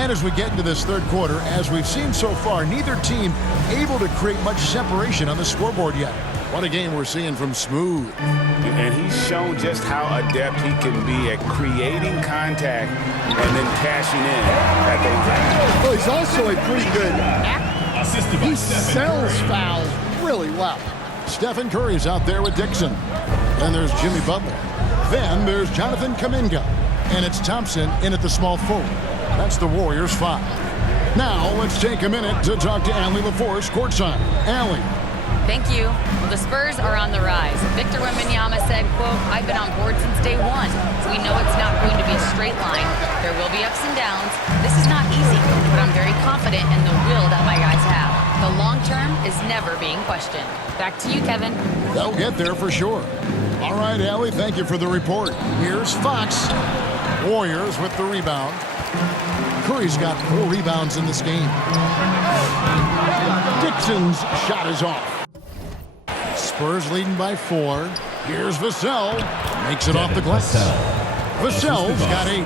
And as we get into this third quarter, as we've seen so far, neither team able to create much separation on the scoreboard yet. What a game we're seeing from Smooth. And he's shown just how adept he can be at creating contact and then cashing in at those. Well, he's also a pretty good actor. He sells fouls really well. Stephen Curry's out there with Dixon. Then there's Jimmy Butler. Then there's Jonathan Kuminga. And it's Thompson in at the small forward. That's the Warriors 5. Now let's take a minute to talk to Allie LaForce courtside. Allie. Thank you. Well, the Spurs are on the rise. Victor Wembanyama said, quote, "I've been on board since day one. We know it's not going to be a straight line. There will be ups and downs. This is not easy, but I'm very confident in the will that my guys have. The long term is never being questioned." Back to you, Kevin. They'll get there for sure. All right, Allie, thank you for the report. Here's Fox. Warriors with the rebound. Curry's got 4 rebounds in this game. Dixon's shot is off. Spurs leading by 4. Here's Vassell. Makes it off the glass. Vassell's got 8.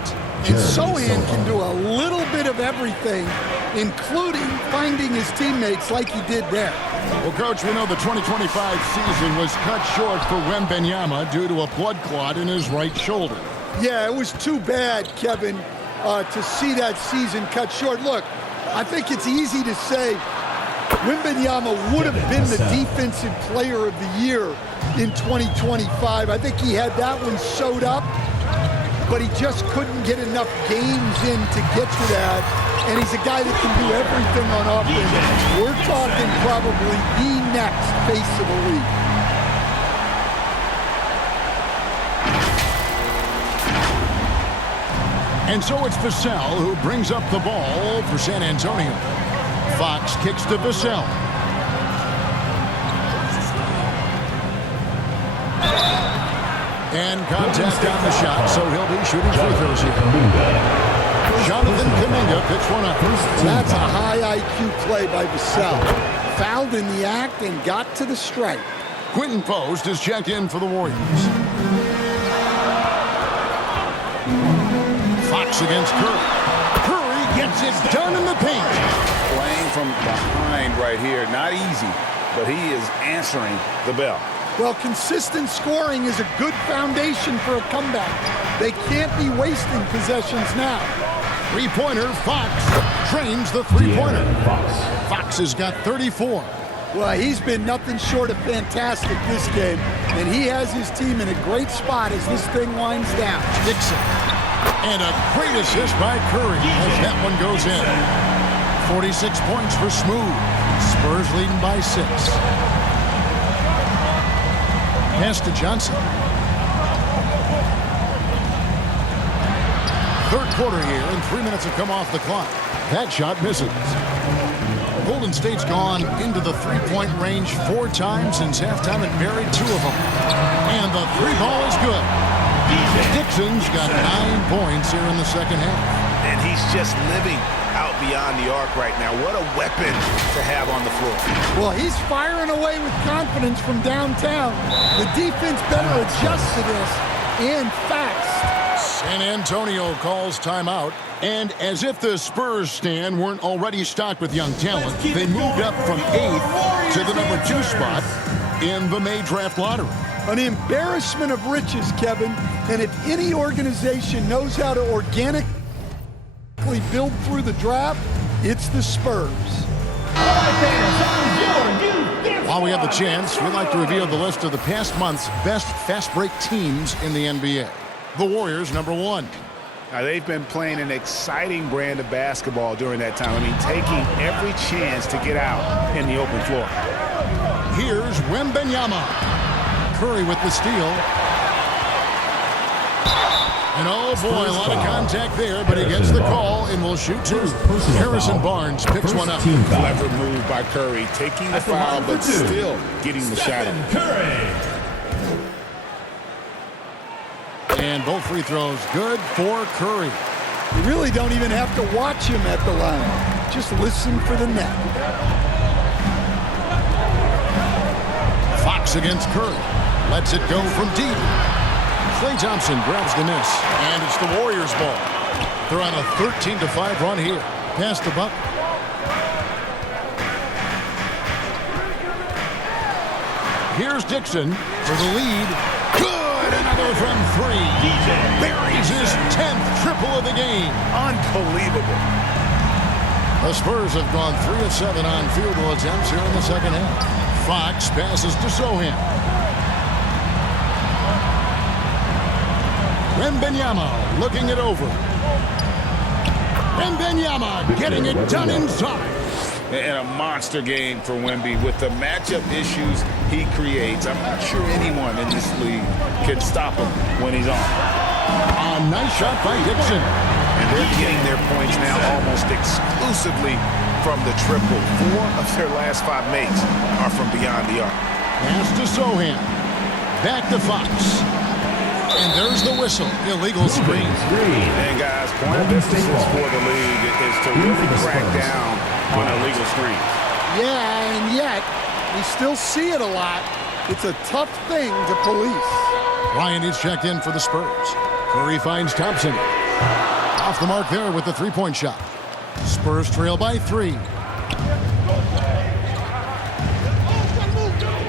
And Sohan can do a little bit of everything, including finding his teammates like he did there. Well, Coach, we know the 2025 season was cut short for Wembanyama due to a blood clot in his right shoulder. Yeah, it was too bad, Kevin, to see that season cut short. Look, I think it's easy to say Wembanyama would have been the defensive player of the year in 2025. I think he had that one sewed up, but he just couldn't get enough games in to get to that. And he's a guy that can do everything on offense. We're talking probably the next face of the league. And so it's Vassell who brings up the ball for San Antonio. Fox kicks to Vassell. And contact on the shot, so he'll be shooting free throws here. Jonathan Kuminga picks one up. That's a high IQ play by Vassell. Fouled in the act and got to the stripe. Quentin Post is checked in for the Warriors. Fox against Curry. Curry gets it done in the paint. Playing from behind right here, not easy, but he is answering the bell. Well, consistent scoring is a good foundation for a comeback. They can't be wasting possessions now. Three-pointer, Fox trains the three-pointer. Fox has got 34. Well, he's been nothing short of fantastic this game, and he has his team in a great spot as this thing winds down. Dixon. And a great assist by Curry as that one goes in. 46 points for Smooth. Spurs leading by 6. Pass to Johnson. Third quarter here, and 3 minutes have come off the clock. That shot misses. Golden State's gone into the three-point range 4 times since halftime and buried 2 of them. And the 3 ball is good. Dixon's got 9 points here in the second half. And he's just living out beyond the arc right now. What a weapon to have on the floor. Well, he's firing away with confidence from downtown. The defense better adjust to this, and fast. San Antonio calls timeout. And as if the Spurs stand weren't already stocked with young talent, they moved up from 8th to the number 2 spot in the May draft lottery. An embarrassment of riches, Kevin. And if any organization knows how to organically build through the draft, it's the Spurs. While we have the chance, we'd like to reveal the list of the past month's best fast break teams in the NBA. The Warriors, number 1. Now, they've been playing an exciting brand of basketball during that time. I mean, taking every chance to get out in the open floor. Here's Wembanyama. Curry with the steal. And oh boy, a lot of contact there, but he gets the call and will shoot 2. Harrison Barnes picks one up. Clever move by Curry, taking the foul, but still getting the shot in. And both free throws good for Curry. You really don't even have to watch him at the line. Just listen for the net. Fox against Curry. Lets it go from deep. Klay Thompson grabs the miss, and it's the Warriors' ball. They're on a 13-5 run here. Pass the buck. Here's Dixon for the lead. Good! Another from three. Buries his 10th triple of the game. Unbelievable. The Spurs have gone 3 of 7 on field goal attempts here in the second half. Fox passes to Sohan. Wembanyama looking it over. Wembanyama getting it done inside. And a monster game for Wemby with the matchup issues he creates. I'm not sure anyone in this league can stop him when he's on. A nice shot by Dixon. And they're getting their points now almost exclusively from the triple. 4 of their last 5 makes are from beyond the arc. Pass to Sohan. Back to Fox. And there's the whistle. Illegal screen. And guys, point of emphasis for the league is to really crack down on illegal screens. Yeah, and yet we still see it a lot. It's a tough thing to police. Ryan is checked in for the Spurs. Curry finds Thompson. Off the mark there with the three-point shot. Spurs trail by 3.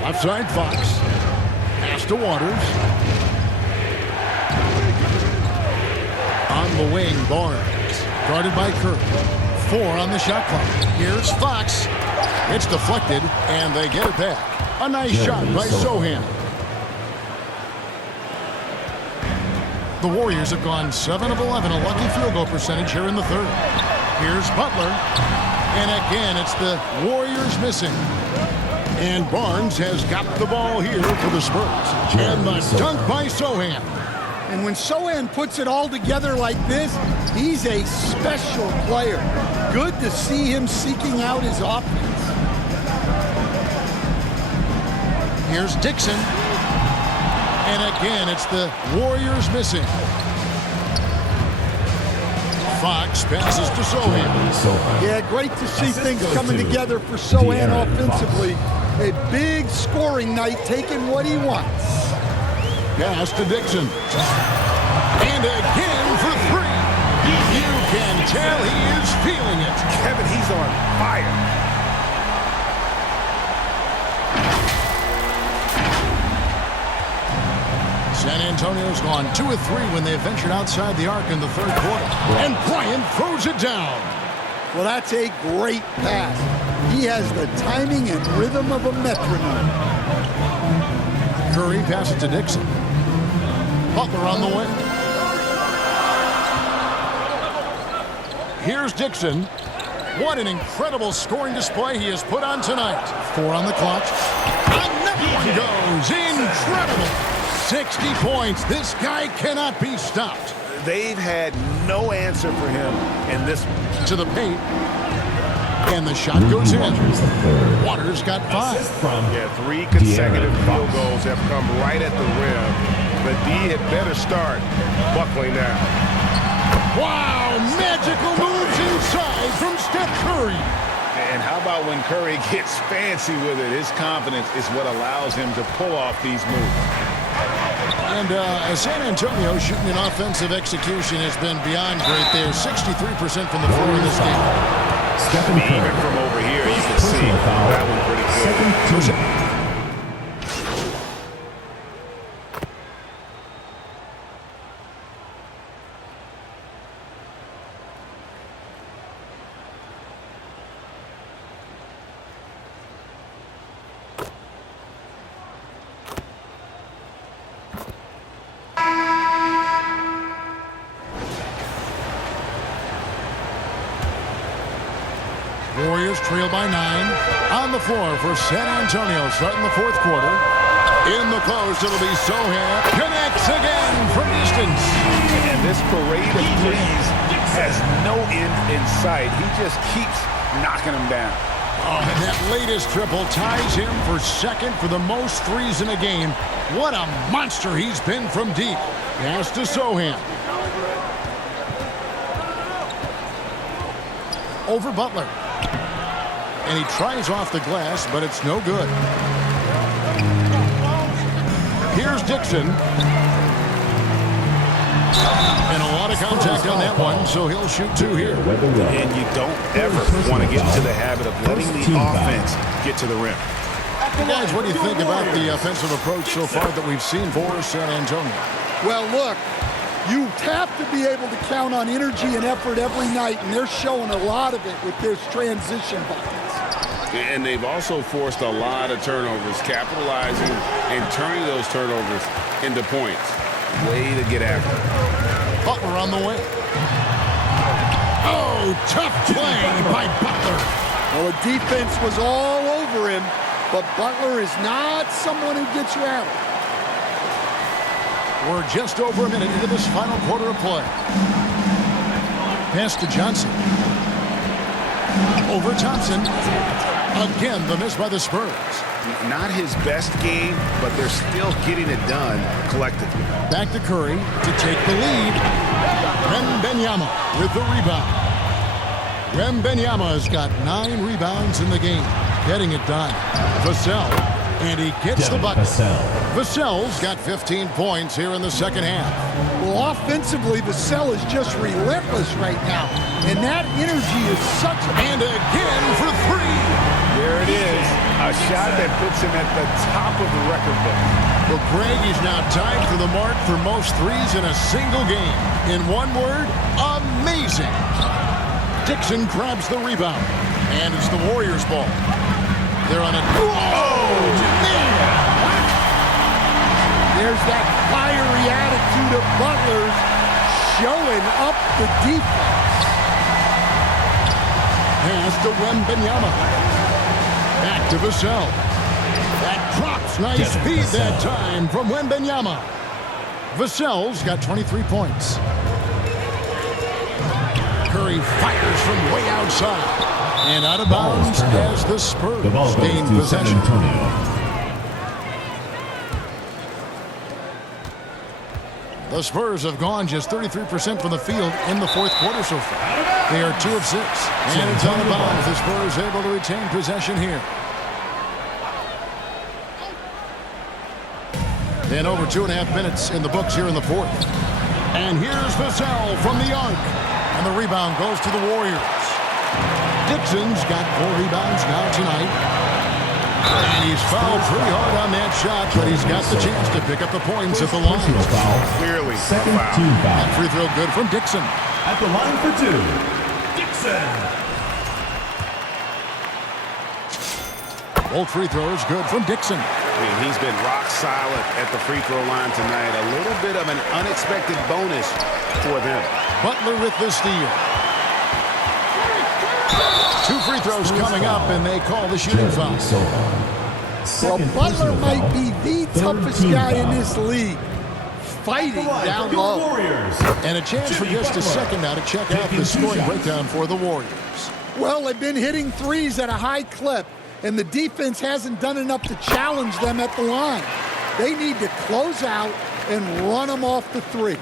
Outside Fox. Pass to Waters. On the wing, Barnes. Guarded by Curry. 4 on the shot clock. Here's Fox. It's deflected, and they get it back. A nice shot by Sohan. The Warriors have gone 7 of 11, a lucky field goal percentage here in the third. Here's Butler. And again, it's the Warriors missing. And Barnes has got the ball here for the Spurs. And the dunk by Sohan. And when Sohan puts it all together like this, he's a special player. Good to see him seeking out his offense. Here's Dixon. And again, it's the Warriors missing. Fox passes to Sohan. Yeah, great to see things coming together for Sohan offensively. A big scoring night, taking what he wants. Pass to Dixon. And again for 3. You can tell he is feeling it. Kevin, he's on fire. San Antonio's gone 2 of 3 when they ventured outside the arc in the third quarter. And Bryant throws it down. Well, that's a great pass. He has the timing and rhythm of a metronome. Curry passes to Dixon. Butler on the way. Here's Dixon. What an incredible scoring display he has put on tonight. 4 on the clock. Another one goes. Incredible. 60 points. This guy cannot be stopped. They've had no answer for him in this. To the paint. And the shot goes in. Waters got 5. Yeah, 3 consecutive field goals have come right at the rim. But D had better start buckling now. Wow, magical moves inside from Steph Curry. And how about when Curry gets fancy with it? His confidence is what allows him to pull off these moves. And San Antonio shooting an offensive execution has been beyond great there. 63% from the floor in this game. Even from over here, you can see that one pretty good. Warriors trail by 9. On the floor for San Antonio starting the fourth quarter. In the post, it'll be Sohan. Connects again from distance. And this parade of threes has no end in sight. He just keeps knocking them down. Oh, and that latest triple ties him for second for the most threes in a game. What a monster he's been from deep. Pass to Sohan. Over Butler. And he tries off the glass, but it's no good. Here's Dixon. And a lot of contact on that one, so he'll shoot 2 here. And you don't ever want to get into the habit of letting the offense get to the rim. You guys, what do you think about the offensive approach so far that we've seen for San Antonio? Well, look, you have to be able to count on energy and effort every night, and they're showing a lot of it with this transition buckets. And they've also forced a lot of turnovers, capitalizing and turning those turnovers into points. Way to get after it. Butler on the way. Oh, tough play by Butler. Well, the defense was all over him, but Butler is not someone who gets rattled. We're just over a minute into this final quarter of play. Pass to Johnson. Over Thompson. Again, the miss by the Spurs. Not his best game, but they're still getting it done collectively. Back to Curry to take the lead. Wembanyama with the rebound. Wembanyama has got 9 rebounds in the game. Getting it done. Vassell, and he gets the bucket. Vassell's got 15 points here in the second half. Well, offensively, Vassell is just relentless right now. And that energy is such... And again for 3. There it is. A shot that puts him at the top of the record book. Well, Greg is now tied for the mark for most 3s in a single game. In one word, amazing. Dixon grabs the rebound. And it's the Warriors' ball. They're on a... Oh, man! There's that fiery attitude of Butler's showing up the defense. Pass to Wembanyama. Back to Vassell. That drops nice speed that time from Wembanyama. Vassell's got 23 points. Curry fires from way outside. And out of bounds as the Spurs gain possession. The Spurs have gone just 33% from the field in the fourth quarter so far. They are 2 of 6. And it's out of bounds. The Spurs able to retain possession here. And over 2.5 minutes in the books here in the fourth. And here's Vassell from the arc. And the rebound goes to the Warriors. Dixon's got 4 rebounds now tonight. And he's fouled pretty hard on that shot, but he's got the chance to pick up the points at the line. Clearly, second team foul. That free throw good from Dixon. At the line for 2, Dixon. Both free throws good from Dixon. I mean, he's been rock solid at the free throw line tonight. A little bit of an unexpected bonus for them. Butler with the steal. 2 free throws coming up, and they call the shooting foul. Well, Butler might be the toughest guy in this league, fighting down low. And a chance for just a second now to check out the scoring breakdown for the Warriors. Well, they've been hitting 3s at a high clip, and the defense hasn't done enough to challenge them at the line. They need to close out and run them off the 3.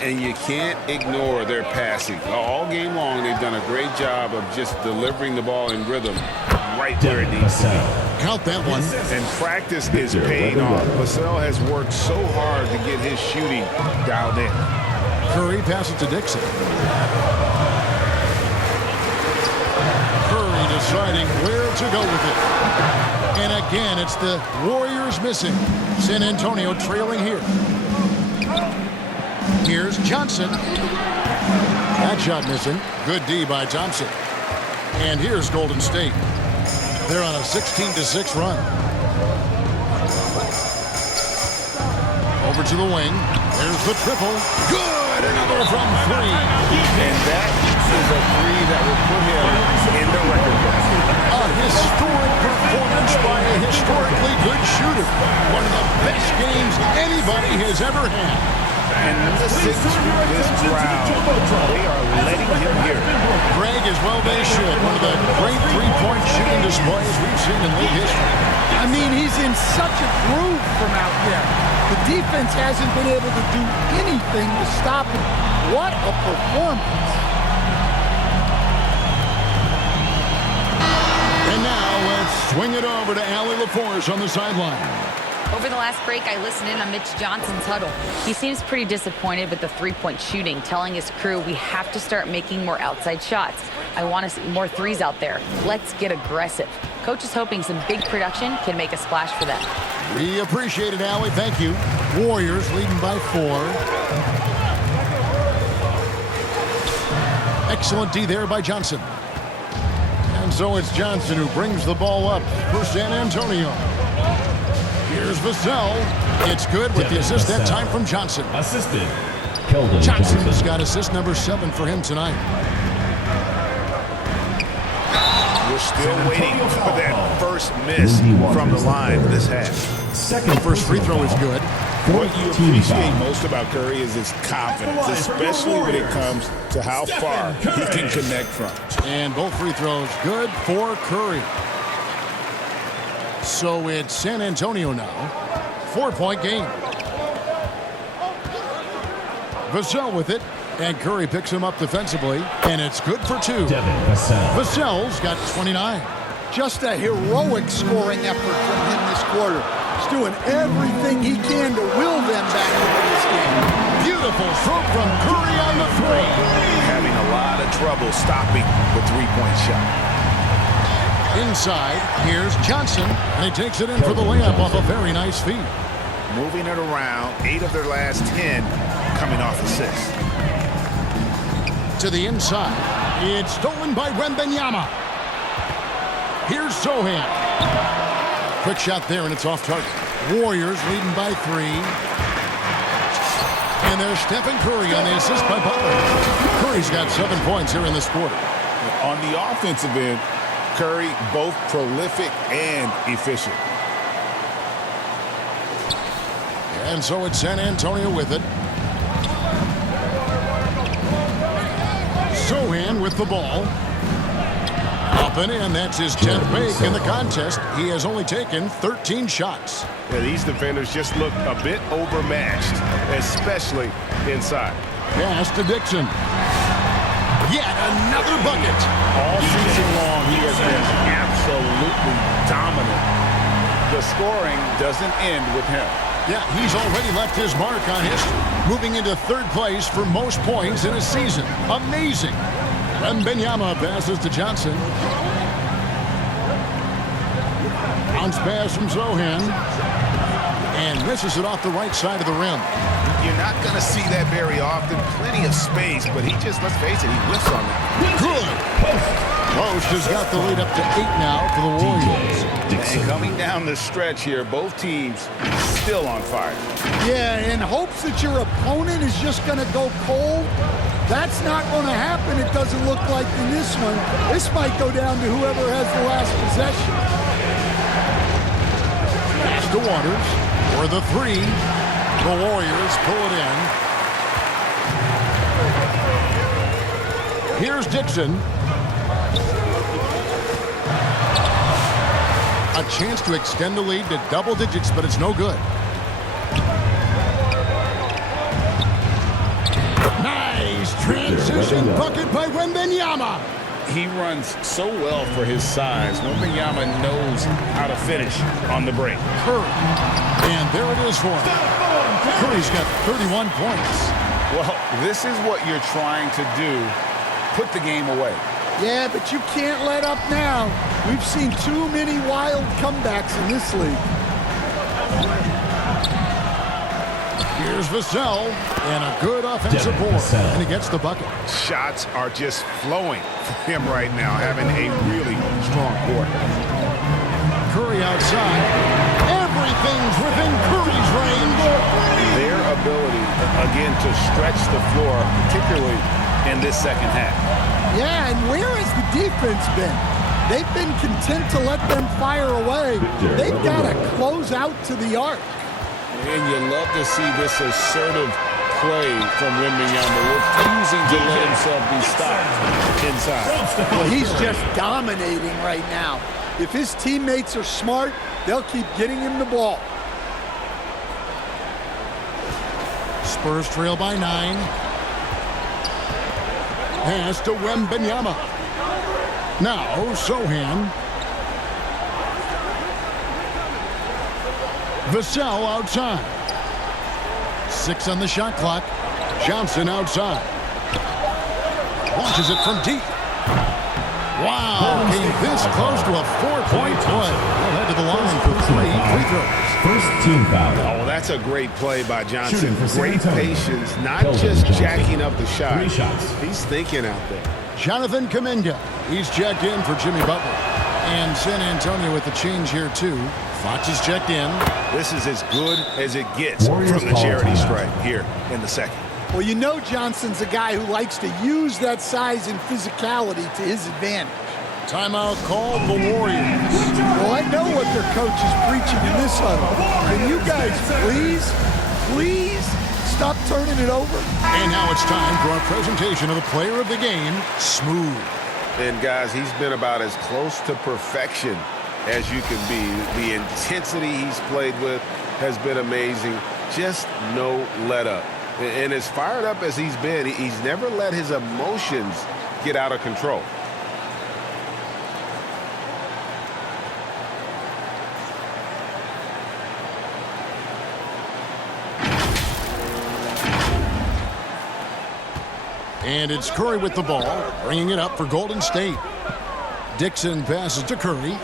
And you can't ignore their passing. All game long, they've done a great job of just delivering the ball in rhythm right where it needs to be. Count that one. And practice is paying off. Vassell has worked so hard to get his shooting dialed in. Curry passes to Dixon. Curry deciding where to go with it. And again, it's the Warriors missing. San Antonio trailing here. Here's Johnson. That shot missing. Good D by Thompson. And here's Golden State. They're on a 16-6 run. Over to the wing. There's the triple. Good! Another from 3. And that is a 3 that will put him in the record book. A historic performance by a historically good shooter. One of the best games anybody has ever had. And listen to this crowd. They are letting him hear it. Greg, as well they should. One of the great three-point shooting displays we've seen in league history. I mean, he's in such a groove from out there. The defense hasn't been able to do anything to stop him. What a performance. And now let's swing it over to Allie LaForce on the sideline. Over the last break, I listened in on Mitch Johnson's huddle. He seems pretty disappointed with the three-point shooting, telling his crew we have to start making more outside shots. I want to see more threes out there. Let's get aggressive. Coach is hoping some big production can make a splash for them. We appreciate it, Allie. Thank you. Warriors leading by 4. Excellent D there by Johnson. And so it's Johnson who brings the ball up for San Antonio. Here's Vassell. It's good with the assist that time from Johnson. Assisted. Johnson's got assist number 7 for him tonight. We're still waiting for that first miss from the line this half. Second First free throw is good. What you appreciate most about Curry is his confidence, especially when it comes to how far he can connect from. And both free throws good for Curry. So it's San Antonio now. 4-point game. Vassell with it. And Curry picks him up defensively. And it's good for 2. Vassell's got 29. Just a heroic scoring effort from him this quarter. He's doing everything he can to will them back into this game. Beautiful stroke from Curry on the 3. Having a lot of trouble stopping the three-point shot. Inside, here's Johnson. And he takes it in for the layup off a very nice feed. Moving it around, 8 of their last 10 coming off assists. To the inside. It's stolen by Wembanyama. Here's Sohan. Quick shot there, and it's off target. Warriors leading by 3. And there's Stephen Curry on the assist by Butler. Curry's got 7 points here in this quarter. On the offensive end, Curry both prolific and efficient. And so it's San Antonio with it. Sohan with the ball. Up and in. That's his 10th make in the contest. He has only taken 13 shots. Yeah, these defenders just look a bit overmatched, especially inside. Pass to Dixon. Yet another bucket. All season long, he has been absolutely dominant. The scoring doesn't end with him. Yeah, he's already left his mark on history, moving into 3rd place for most points in a season. Amazing. Wembanyama passes to Johnson. Bounce pass from Sohan. And misses it off the right side of the rim. You're not going to see that very often. Plenty of space, but he just, let's face it, he whiffs on it. Good. Post has got the lead up to 8 now for the Warriors. And coming down the stretch here, both teams still on fire. Yeah, in hopes that your opponent is just going to go cold. That's not going to happen, it doesn't look like in this one. This might go down to whoever has the last possession. Pass to Waters for the 3. The Warriors pull it in. Here's Dixon. A chance to extend the lead to double digits, but it's no good. Nice transition bucket by Wembanyama. He runs so well for his size. Wembanyama knows how to finish on the break. Curry. And there it is for him. Curry's got 31 points. Well, this is what you're trying to do. Put the game away. Yeah, but you can't let up now. We've seen too many wild comebacks in this league. Here's Vassell, and a good offensive board, and he gets the bucket. Shots are just flowing for him right now, having a really strong quarter. Curry outside. Everything's within Curry's range. Their ability, again, to stretch the floor, particularly in this second half. Yeah, and where has the defense been? They've been content to let them fire away. They've got to close out to the arc. And you love to see this assertive play from Wembanyama, refusing to let himself be stopped inside. Well, he's just dominating right now. If his teammates are smart, they'll keep getting him the ball. Spurs trail by 9. Pass to Wembanyama. Now, Sohan. Vassell outside. 6 on the shot clock. Johnson outside. Launches it from deep. Wow, came this close to a 4-point play. They'll head to the line for 3 free throws. First team foul. Oh, that's a great play by Johnson. Shooting for San Great Antonio. patience, not Kelvin just Johnson. jacking up the shot. 3 shots. He's thinking out there. Jonathan Kuminga. He's checked in for Jimmy Butler. And San Antonio with the change here, too. Fox is checked in. This is as good as it gets Warriors from the call charity timeout. stripe here in the second. Well, you know Johnson's a guy who likes to use that size and physicality to his advantage. Timeout called the Warriors. Well, I know what their coach is preaching in this huddle. Can you guys please stop turning it over? And now it's time for our presentation of the player of the game, Smooth. And, guys, he's been about as close to perfection as you can be. The intensity he's played with has been amazing. Just no let-up. And as fired up as he's been, he's never let his emotions get out of control. And it's Curry with the ball, bringing it up for Golden State. Dixon passes to Curry.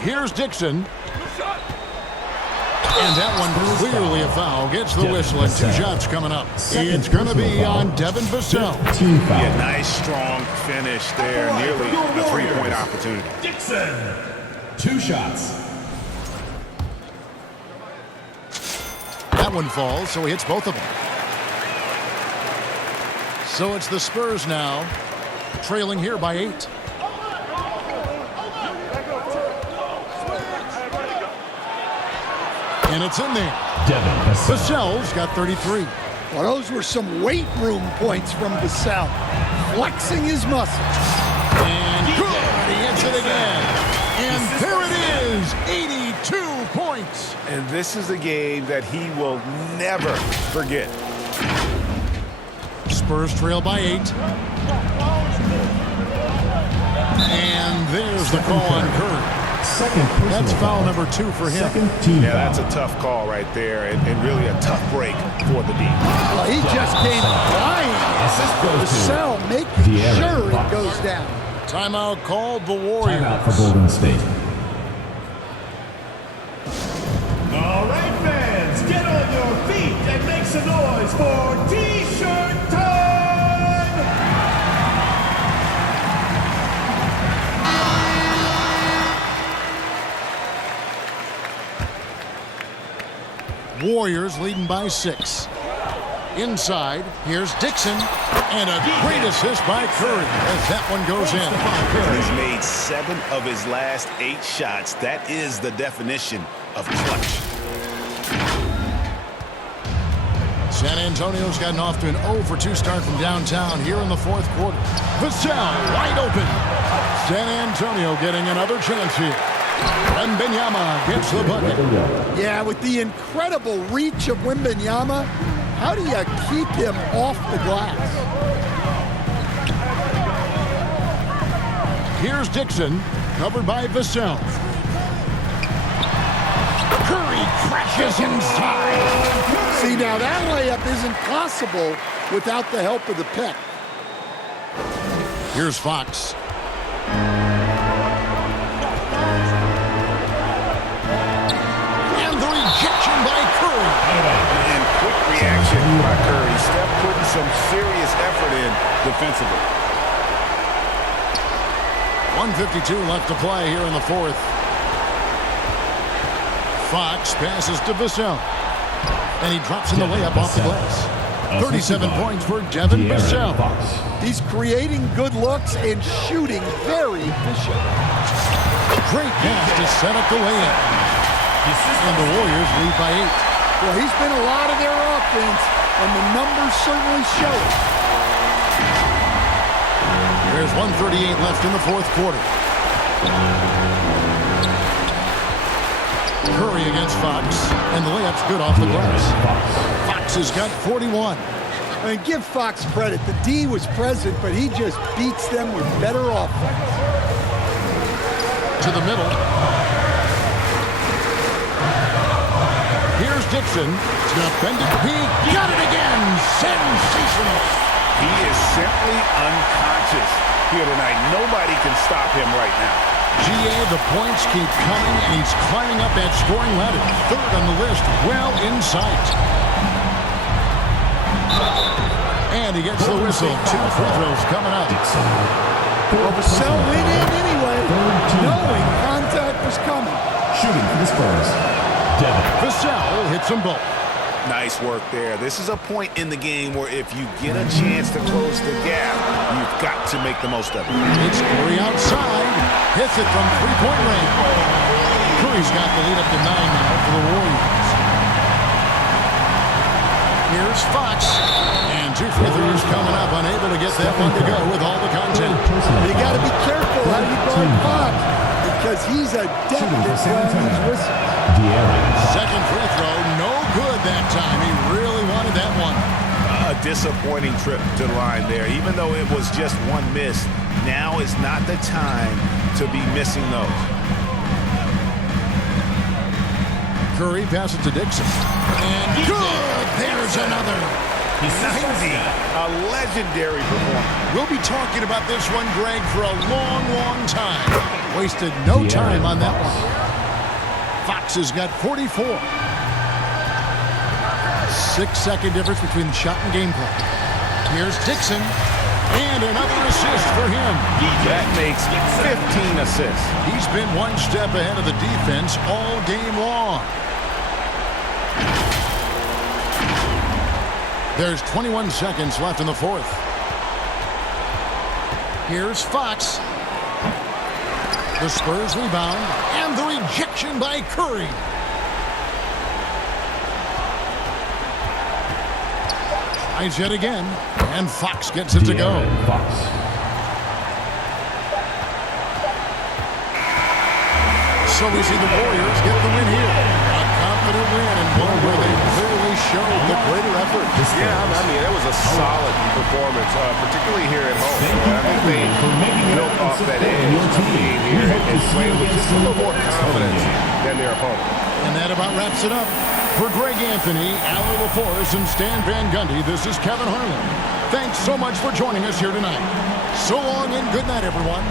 Here's Dixon. And that one clearly a foul. Gets the whistle and 2 shots coming up. It's going to be on Devin Vassell. Team foul. Yeah, nice, strong finish there. Nearly a 3-point opportunity. Dixon. 2 shots. That one falls, so he hits both of them. So it's the Spurs now, trailing here by 8. And it's in there. Devin Vassell. Vassell's got 33. Well, those were some weight room points from Vassell, flexing his muscles. And good, he hits it again. And there it is, 82 points. And this is a game that he will never forget. Spurs trail by 8. And there's the call on Curry. Second personal That's foul number 2 for him. Second team Yeah, foul. that's a tough call right there, and really a tough break for the D. Well, he just came flying. Assist goes to Vassell making De'Aaron sure it Fox. goes down. Timeout called the Warriors. Timeout for Golden State. All right, fans, get on your feet and make some noise for T-shirt time! Warriors leading by 6. Inside, here's Dixon. And a great assist by Curry as that one goes in. He's made 7 of his last 8 shots. That is the definition of clutch. San Antonio's gotten off to an 0-for-2 start from downtown here in the 4th quarter. Vassell wide open. San Antonio getting another chance here. Wembanyama gets the bucket. Yeah, with the incredible reach of Wembanyama, how do you keep him off the glass? Here's Dixon, covered by Vassell. Curry crashes inside. See, now that layup isn't possible without the help of the pick. Here's Fox. And the rejection by Curry. And quick reaction by Curry. Steph putting some serious effort in defensively. 1:52 left to play here in the 4th. Fox passes to Vassell. And he drops in the layup off the glass. 37 points for Devin Vassell. He's creating good looks and shooting very efficient. Great pass to set up the layup. And the Warriors lead by 8. Well, he's been a lot of their offense, and the numbers certainly show it. There's 1:38 left in the 4th quarter. Curry against Fox, and the layup's good off the glass. Fox has got 41. And give Fox credit. The D was present, but he just beats them with better offense. To the middle. Dixon. Defended peak. Got it again. Sensational. He is simply unconscious here tonight. Nobody can stop him right now. GA, the points keep coming, and he's climbing up that scoring ladder. Third on the list, well in sight. And he gets the whistle. 2 free throws coming up. Well, Vassell went in anyway, knowing contact was coming. Shooting for the Spurs, Devin. Vassell hits them both. Nice work there. This is a point in the game where if you get a chance to close the gap, you've got to make the most of it. It's Curry outside. Hits it from three-point range. Curry's got the lead up to 9 now for the Warriors. Here's Fox. And 2 free throws coming up. Unable to get that one to go with all the content. You got to be careful how you guard Fox, because he's adept at blowing these whistles. Second free throw, no good that time. He really wanted that one. A disappointing trip to the line there. Even though it was just one miss, now is not the time to be missing those. Curry passes to Dixon. And good! There's another. 90, a legendary performance. We'll be talking about this one, Greg, for a long, long time. Wasted no time on that one. Fox has got 44. 6-second difference between the shot and gameplay. Here's Dixon. And another assist for him. That makes 15 assists. He's been one step ahead of the defense all game long. There's 21 seconds left in the fourth. Here's Fox. The Spurs rebound, and the rejection by Curry. Tries yet again, and Fox gets it to go. So we see the Warriors get the win here. A confident win, and one where they clearly showed the greater effort. Yeah, I mean, it was a solid performance, particularly here at home. I think they built off that edge of the game here and played with just a little more confidence than their opponent. And that about wraps it up. For Greg Anthony, Allie LaForce, and Stan Van Gundy, this is Kevin Harlan. Thanks so much for joining us here tonight. So long and good night, everyone.